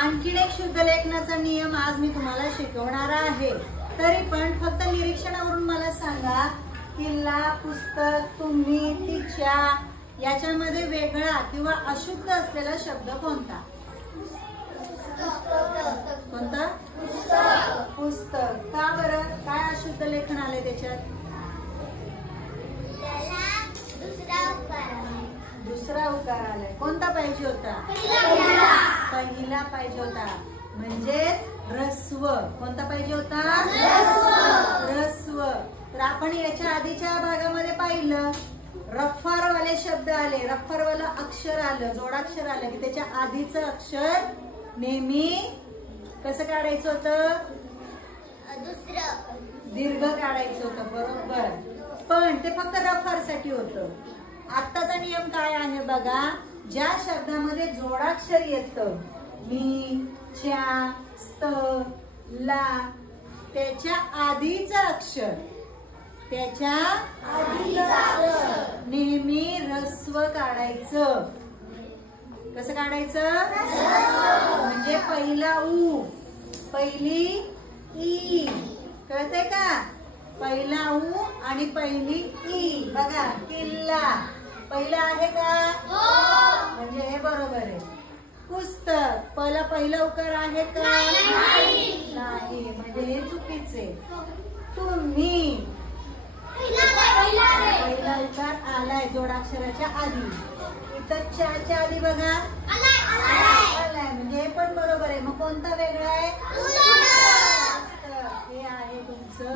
आणखीन एक शुद्ध लेखनाचा नियम आज मी तुम्हाला शिकवणार आहे। तरी पण फक्त निरीक्षणावरून मला सांगा, किल्ला, पुस्तक, तुम्ही, तिच्या याच्यामध्ये वेगळा किंवा अशुद्ध असलेला शब्द कोणता? कोणता? पुस्तक। का बरं? काय अशुद्ध लेखन आले त्याच्यात? दुसरा उकार आलाय। कोणता पाहिजे होता? पहिला पाहिजे होता, म्हणजेच ह्रस्व। कोणता पाहिजे होता? ह्रस्व। तर आपण याच्या आधीच्या भागामध्ये पाहिलं, रफ्फारवाले शब्द आले, रफ्फारवाला अक्षर आलं, जोडाक्षर आलं की त्याच्या आधीचं अक्षर नेहमी कसं काढायचं होतं? दीर्घ काढायचं होतं, बरोबर। पण ते फक्त रफ्फारसाठी होतं। आत्ताचा नियम काय आहे बघा, ज्या शब्दामध्ये जोडाक्षर येतं, मी, च्या, स्त, ला, त्याच्या आधीचं अक्षर नेहमी ह्रस्व काढायचं। कसं काढायचं? म्हणजे पहिला उ, पहिली ई, कळतंय का? पहिला उ आणि पहिली ई। बघा, किल्ला पहिला आहे का? म्हणजे हे बरोबर आहे। पुस्तक पहिला उकार आहे का? नाही, म्हणजे हे चुकीचे। तुम्ही पहिला उकार आलाय जोडाक्षराच्या आधी, इथं च्या आधी बघा आलाय, म्हणजे हे पण बरोबर आहे। मग कोणता वेगळा आहे? हे आहे तुमचं